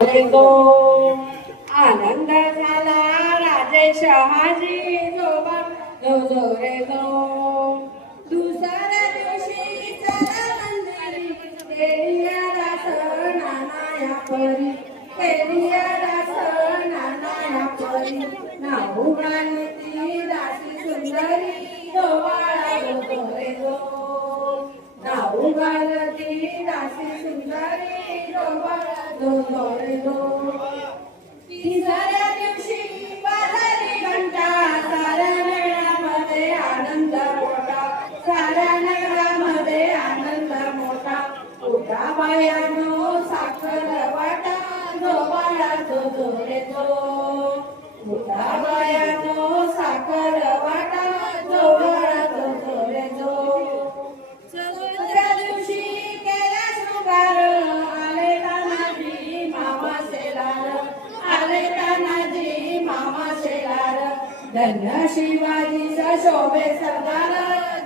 तो आनंद झाला राजे शहाजी जोबा जो रे जो दुसऱ्या दिवशी चला मंदिरी केलिया दास नानाया परी केलिया दास नानाया परी नाऊ गाणी दासी सुंदरी जोवाळा जो रे जो नाऊ गाणी दासी सुंदरी जोवाळा जो रे जो तिसऱ्या दिवशी वाजली घंटा साऱ्या नगरामध्ये आनंद मोठा साऱ्या नगरामध्ये आनंद मोठा उठा बायानो साखर वाटा जोवाळा जो रे जो उठा बायानो साखर वाटा जोवाळा जो रे जो चौथ्या दिवशी केला शृंगार आले तानाजी मामा शेलार आले तानाजी मामा शेलार धन्य शिवाजीचा शोभे सरदार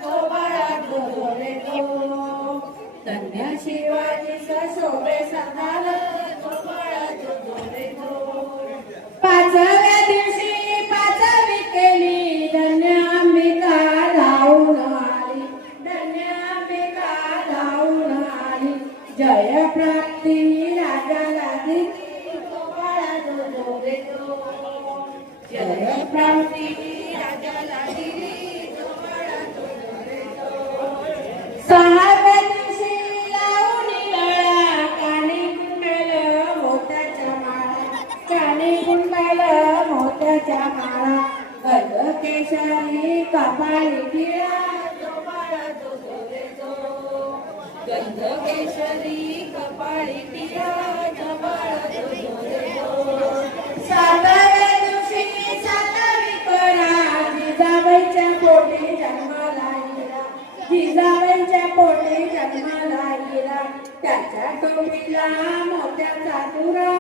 जोवाळा जो रे जो धन्य शिवाजीचा शोभे सरदार जोवाळा जो रे जो पाचव्या दिवशी पाचवी केली धन्य अंबिका धावून आली धन्य अंबिका धावून आली जय प्राप्ती राजाला दिली जोवाळा जो रे जो जय प्राप्ती राजाला दिली जोवाळा जो रे जो सहाव्या दिवशी लावणी लळा कानी गुंडल मोत्याच्या माळा कानी गुंडल मोत्याच्या माळा गज केशरी कपाळी टिळा जोवाळा जो रे जो गंध केशरी कपाळी टिळा जोवाळा जो रे जो सातव्या दिवशी सातवी कळा जिजाबाईच्या पोटी जन्माला येला जिजाबाईच्या पोटी जन्माला येला त्याच्या टोपीला मोत्याचा तुरा